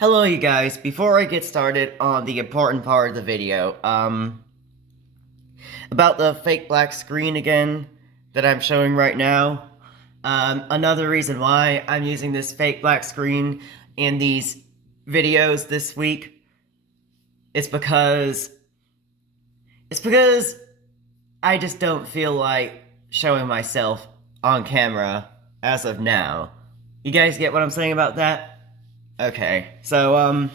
Hello you guys, before I get started on the important part of the video, about the fake black screen again that I'm showing right now. Another reason why I'm using this fake black screen in these videos this week is because I just don't feel like showing myself on camera as of now. You guys get what I'm saying about that? Okay, so,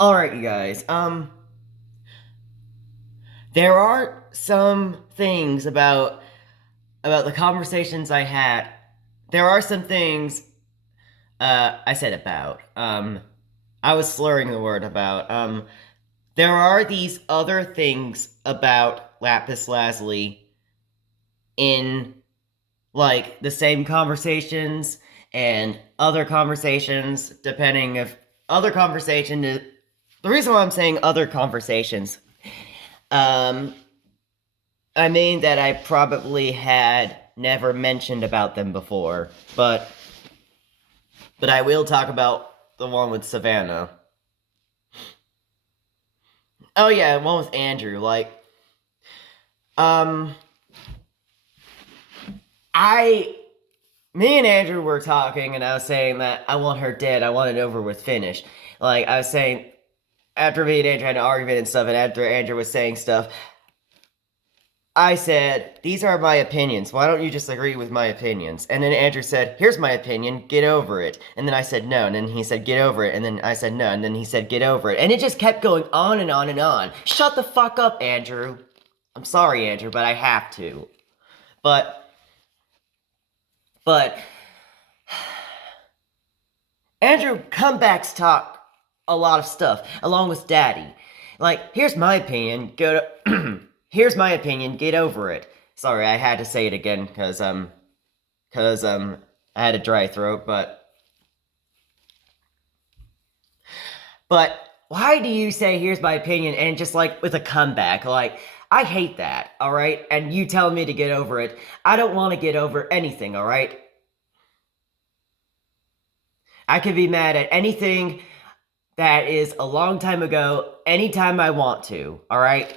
alright you guys, there are some things about the conversations I had. There are some things I said about. I was slurring the word about. There are these other things about Lapis Lazuli in like the same conversations and other conversations, depending if other conversation is the reason why I'm saying other conversations. Um, I mean that I probably had never mentioned about them before, but I will talk about the one with Savannah. Oh yeah, one with Andrew. Um, I, me and Andrew were talking, and I was saying that I want her dead. I want it over with, finished. Like I was saying, after me and Andrew had an argument and stuff, and after Andrew was saying stuff, I said, these are my opinions. Why don't you just agree with my opinions? And then Andrew said, here's my opinion, get over it. And then I said, no. And then he said, get over it. And then I said, no. And then he said, get over it. And it just kept going on and on and on. Shut the fuck up, Andrew. I'm sorry, Andrew, but I have to. But, Andrew comebacks talk a lot of stuff, along with Daddy. Like, here's my opinion, go to... Here's my opinion, get over it. Sorry, I had to say it again, cause I had a dry throat, but why do you say, here's my opinion, and just, like, with a comeback? Like, I hate that, alright? And you tell me to get over it. I don't want to get over anything, alright? I can be mad at anything that is a long time ago, anytime I want to, alright?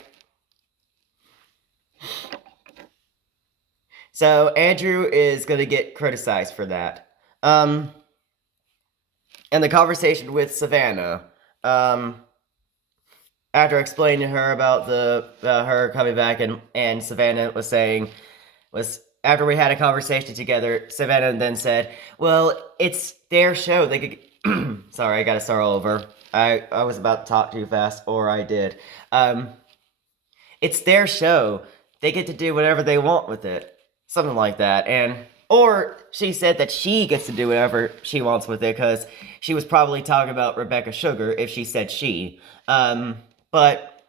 So Andrew is gonna get criticized for that. And the conversation with Savannah, after explaining to her about her coming back, and Savannah was saying, after we had a conversation together, Savannah then said, well, it's their show, they could... Sorry, I gotta start all over. I was about to talk too fast, or I did. It's their show. They get to do whatever they want with it. Something like that. Or she said that she gets to do whatever she wants with it, because she was probably talking about Rebecca Sugar if she said she. But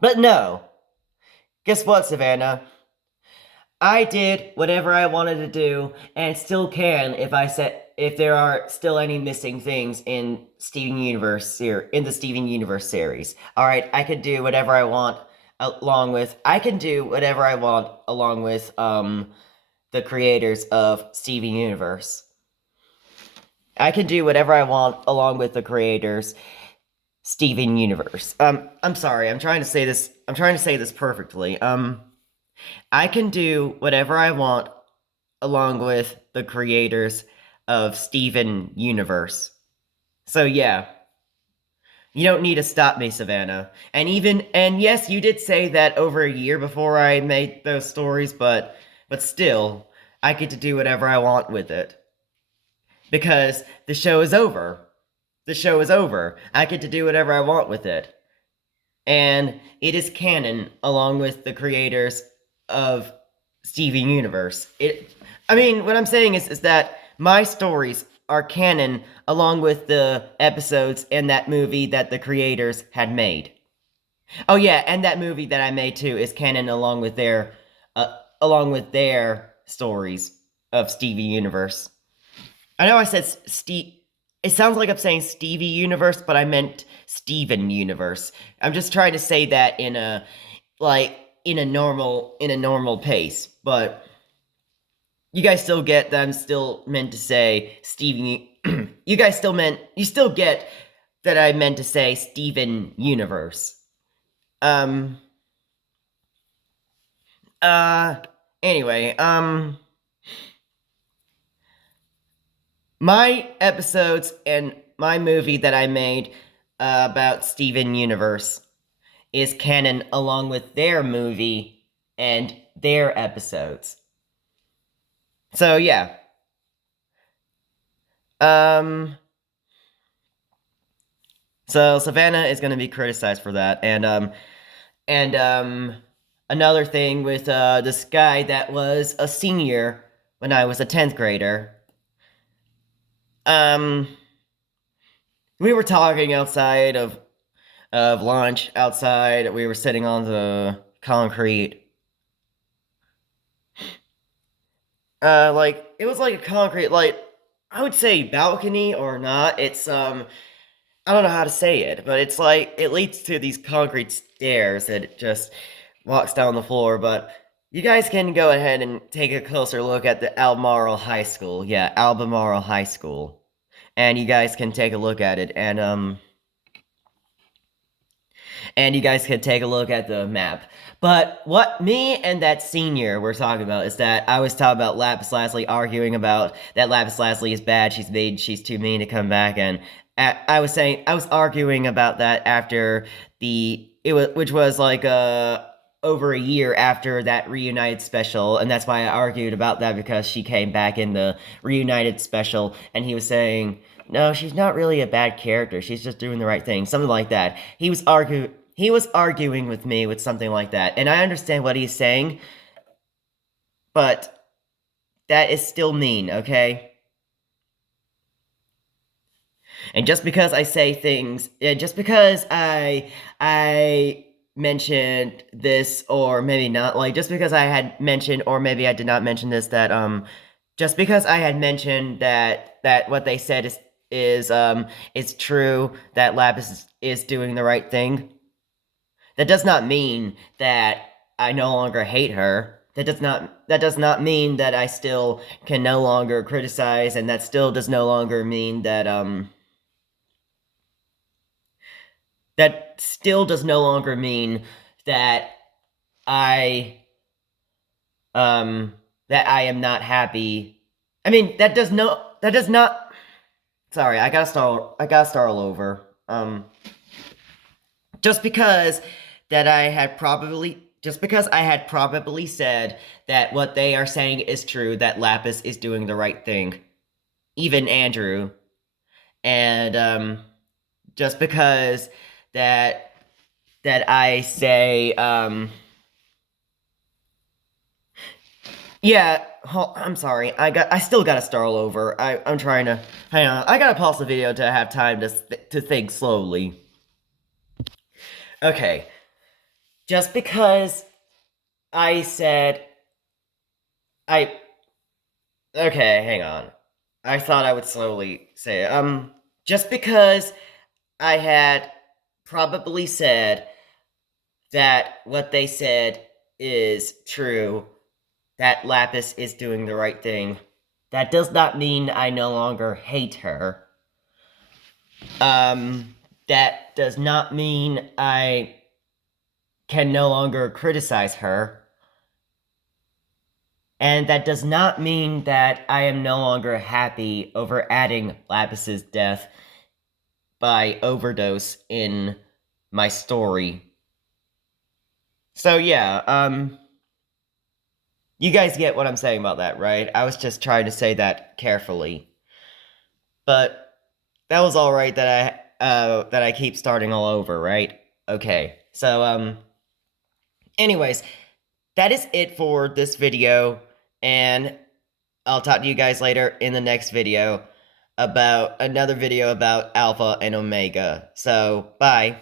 no. Guess what, Savannah? I did whatever I wanted to do, and still can if there are still any missing things in the Steven Universe series. Alright, I can do whatever I want along with the creators of Steven Universe. I can do whatever I want along with the creators Steven Universe. I'm sorry, I'm trying to say this perfectly. I can do whatever I want along with the creators of Steven Universe. So yeah. You don't need to stop me, Savannah. And yes, you did say that over a year before I made those stories, but still, I get to do whatever I want with it. Because the show is over. The show is over. I get to do whatever I want with it. And it is canon along with the creators of Steven Universe. What I'm saying is that my stories are canon along with the episodes in that movie that the creators had made. Oh yeah, and that movie that I made too is canon along with their stories of Stevie Universe. I know I said it sounds like I'm saying Stevie Universe, but I meant Steven Universe. I'm just trying to say that in a normal pace, but you guys still get that I'm still meant to say Steven you guys you still get that I meant to say Steven Universe. Um, uh, anyway, my episodes and my movie that I made about Steven Universe is canon along with their movie and their episodes. So yeah. Um so Savannah is going to be criticized for that, and another thing with this guy that was a senior when I was a 10th grader. Um we were talking outside of lunch outside. We were sitting on the concrete. Like it was like a concrete, like I would say balcony or not. It's I don't know how to say it, but it's like it leads to these concrete stairs that it just walks down the floor. But you guys can go ahead and take a closer look at the Albemarle High School. Yeah, Albemarle High School, and you guys can take a look at it, and you guys can take a look at the map. But what me and that senior were talking about is that I was talking about Lapis Lazuli, arguing about that Lapis Lazuli is bad, she's too mean to come back, and I was arguing about that after which was like over a year after that reunited special, and that's why I argued about that, because she came back in the reunited special, and he was saying, no, she's not really a bad character. She's just doing the right thing. Something like that. He was arguing with me with something like that. And I understand what he's saying, but that is still mean, okay? And just because I say things, just because I mentioned this, or maybe not, like just because I had mentioned, or maybe I did not mention this, that just because I had mentioned that what they said is true, that Lapis is doing the right thing, that does not mean that I no longer hate her. That does not mean that I still can no longer criticize, and that still does no longer mean that still does no longer mean that I that I am not happy. I mean, that does not. Sorry, I gotta start all over. Just because I had probably said that what they are saying is true, that Lapis is doing the right thing, even Andrew, and just because that I say yeah, I'm sorry. I still gotta start all over. I'm trying to hang on. I gotta pause the video to have time to think slowly. Okay, just because I said I okay, hang on. I thought I would slowly say it. Just because I had probably said that what they said is true, that Lapis is doing the right thing, that does not mean I no longer hate her. That does not mean I can no longer criticize her. And that does not mean that I am no longer happy over adding Lapis's death by overdose in my story. So yeah, you guys get what I'm saying about that, right? I was just trying to say that carefully. But that was all right that I keep starting all over, right? Okay. So anyways, that is it for this video, and I'll talk to you guys later in the next video about another video about Alpha and Omega. So, bye.